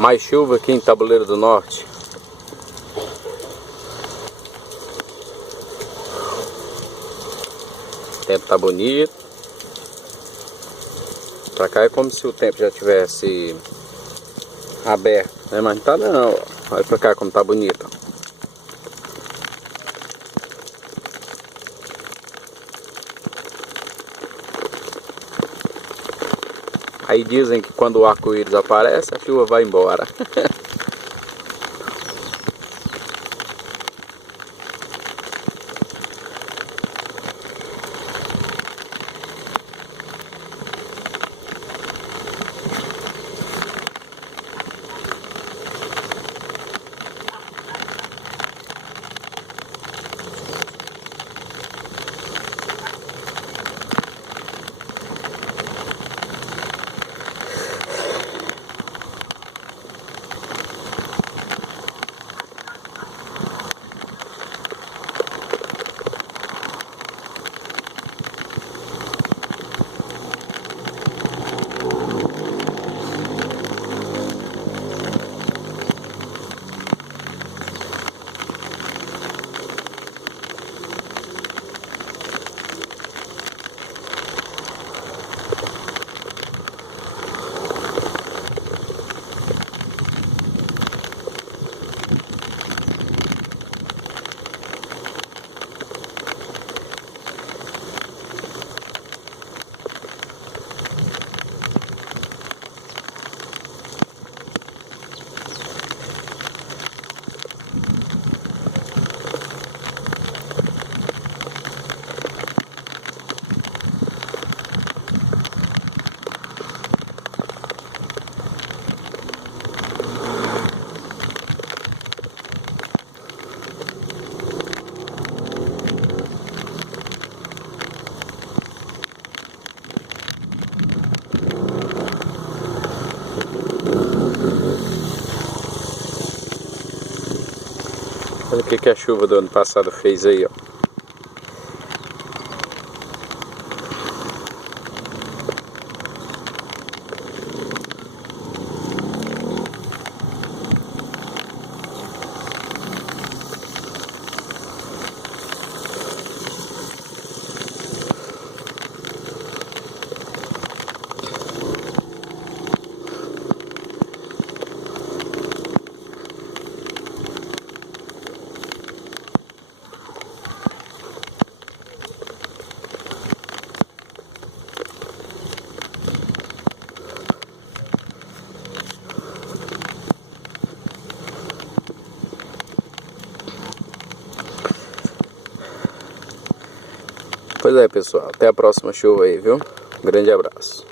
Mais chuva aqui em Tabuleiro do Norte. O tempo tá bonito. Pra cá é como se o tempo já tivesse aberto, né? Mas não tá não. Olha pra cá como tá bonito. Aí dizem que quando o arco-íris aparece, a chuva vai embora. Olha o que a chuva do ano passado fez aí, ó. Pois é, pessoal, até a próxima chuva aí, viu? Um grande abraço.